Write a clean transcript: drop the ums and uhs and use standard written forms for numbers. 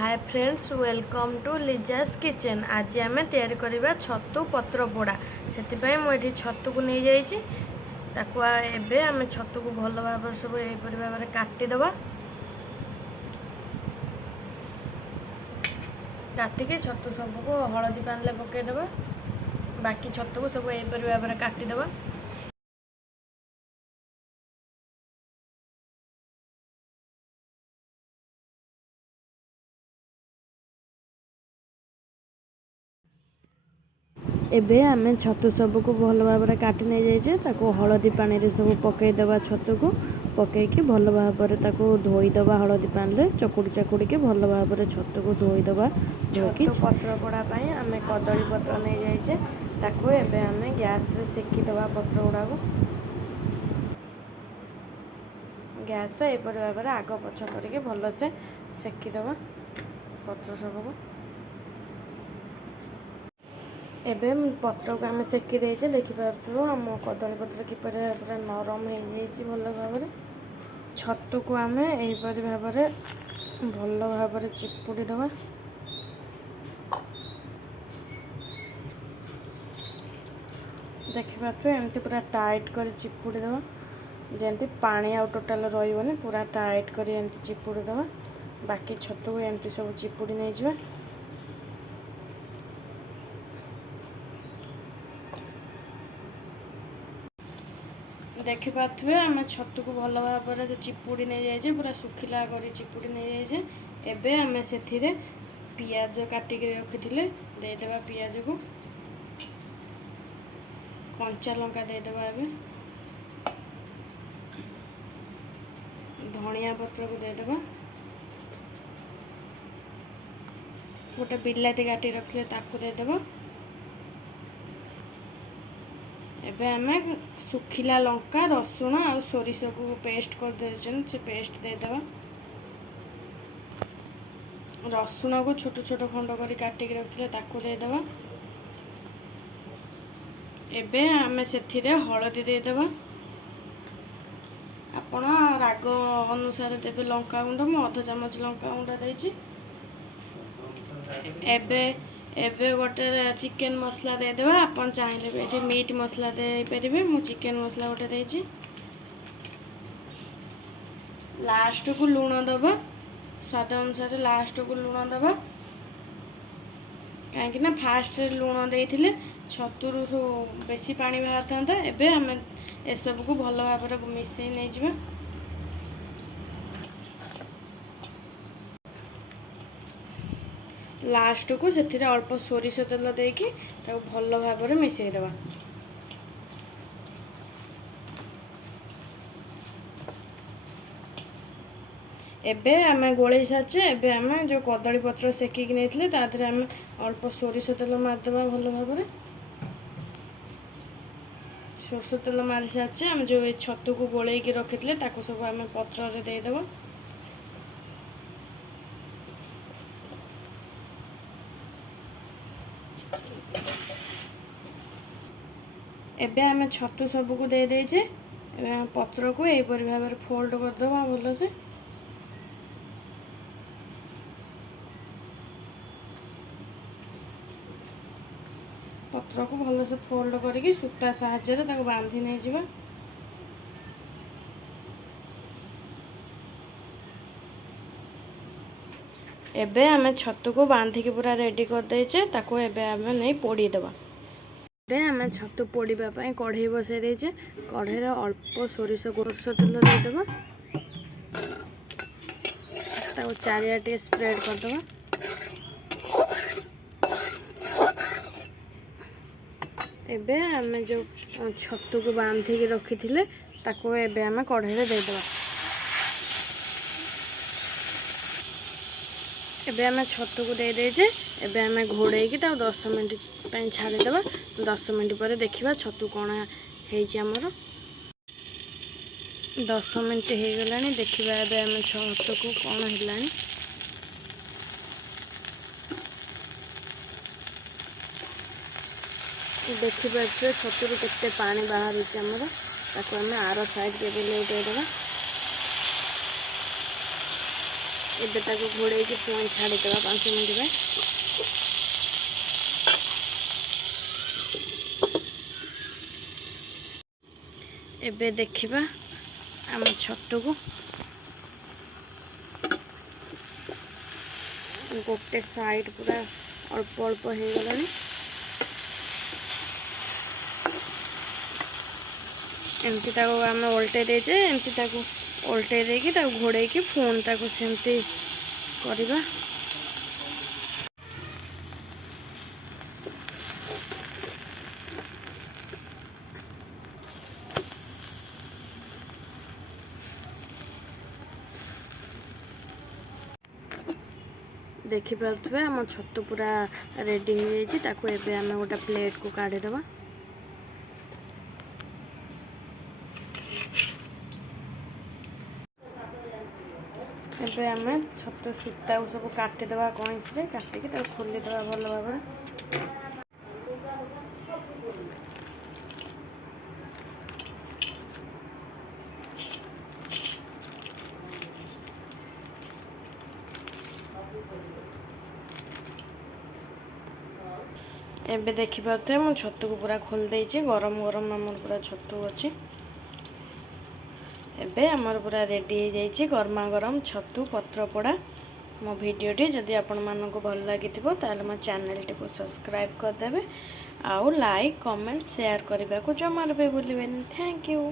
Hi friends, welcome to Liza's kitchen. आज आम तैयारी करवा छतु पत्र पोड़ा। से मुझे छतु को नहीं जाइए आम छतु को भल भाव सब यहीपर भाव काटिदेवा। काटिके छतु सबको हलदी पानी पकईदेवा। बाकी छतु को सब यहीपर भाव काटिदेवा। एबे आमे छतु सबको भल भाव काटि नहीं जाइए हलदी पानी रे सब पकईदेवा। छतु को पकईकि भल भाव धोईदेवा। हलदी पानी चकुड़ी चकुड़ी के भल भाव छतु को धोईदेवा। धोकी पत्र पोड़ा आम कदली पत्र नहीं जाइए आम गैस रे सेकिदेवा। पत्र गुड़ा गैस एपर भाव आग पछ करके भलसे सेकिदेवा पत्र सबको। एबे पत्र को आम सेकी देचे देखिपार आम कदली पत्र किपर पूरा नरम हो भल भाव। छतु को आम यहीपर भाव भल भाव चिपुड़ी देवा। देखिपार एमती पूरा टाइट कर चिपुड़ी देवा जमती पानी आउ टोटाल रही पूरा टाइट कर एमती चिपुड़ी देवा। बाकी छतु को एमती सब चिपुड़ी नहीं जावा। देखिपे आम छतु को भल भाव चिपुड़ी नहीं जाइए पूरा सुखिला कर चिपुड़ी नहीं जाइए। एबे आम से पियाज काटिक रखी देदेवा। पियाज को कंचा लंका देदेवा। एबे धनिया पत्र को देदेवा। गोटे बिलाती काटी रखिले ताकू देदेवा। एबे आम सुखिला लंका रसुण आ सोरिष को पेस्ट कर देछन से पेस्ट देदेवा। रसुण को छोट छोट खंड कर काटिक रखिले ताकू देदेवा। एबे आम से हलदी देदेवा। आपण राग अनुसार देवे लंका गुंड मु अध चामच लंका गुंड देछि। एबे एबे गोटे चिकेन मसला देदेवा। आपन चाहिए ये मीट मसला दे पारे। मु चिकेन मसला गोटे देछि। लास्ट को लुण दबा स्वाद अनुसार। लास्ट को लुण दबा कहीं फास्ट लुण देइथिले छतुरु बेसी पानी बाहर था। एबे आम ए सब को भल भाव मिसई नहीं जिबा। लास्ट को से अल्प सोरिष तेल देकी भल भाव मिसईदेवा। एबे आम गोले साचे। एबे आम जो कदली पत्र सेकिक नहीं तादे आम अल्प सोरिष तेल मारिदेवा। भल भाव सोरष तेल मारी साचे आम जो छतु को गोले रखी सब आम पत्र रे देदेवा। एबे आम छतु सबको दे देचे। पत्र को यहीपर भाव फोल्ड करदेवा भल से। पत्र को भल से फोल्ड करके सूता साहाय्य बांधी नहीं जिबा। एबे आम छतु को बांधिकी पूरा रेडी कर देचे एबे आम नहीं पोड़ी देवा। एबे आम छतु पोड़ीबा पई कढ़ई बसई देचे। कढ़ई रे अल्प सोरिष तेल देदेवा। ताको चारियाटे स्प्रेड करदेवा। एबे आम जो छतु को बांधिकी रखी एबे आम कढ़ई रे देदेवा। एबे आम छतु को दे देचे। एबे आम घोड़े 10 मिनट छाड़ीदेवा। 10 मिनट पर देखा छतु कौन होमर। 10 मिनट हो गला। देखा एबे आम छतु को कौन है। देखिए छतुर केते पानी बाहर आमर। ताको आम आर साइड के देदेवा। ଏବେ ତାକୁ ଘୋଡ଼େଇକି ପୁଣି ଛାଡ଼ିଦେବା 5 ମିନିଟ୍ ପାଇଁ। ଏବେ ଦେଖିବା ଆମ ଛତୁକୁ ଗୋଟେ ସାଇଡ୍ ପୁରା ଅଳ୍ପ ଅଳ୍ପ ହେଇଗଲାଣି। एमती ताको आम ओल्टे देजे एमती ताको ओल्टे देकी ताको घोड़ेकी फोन ताको सेमती करवा। देखिपे आम छतु पूरा रेडी हो जाइए। ताको एबे आम गोटे प्लेट को काढ़ीदबा। एबे आम छतु सूता सब काटिदेवा कईची काटिकी खोलीदेवा भल भाव। एबे देखिपे मु छतु को पूरा खोल देइछि। गरम गरम आमर पूरा छतु अच्छी। एबे आमर पूरा रेडी हो जाइछि गरमा गरम छतु पत्र पोड़ा। मो भिडियोटी जदि आपण मानक भल लगी ताले मो चैनल टी को सब्सक्राइब करदेवे। आउ लाइक कमेंट शेयर करने को जमार भी भूलिबेनी। Thank you.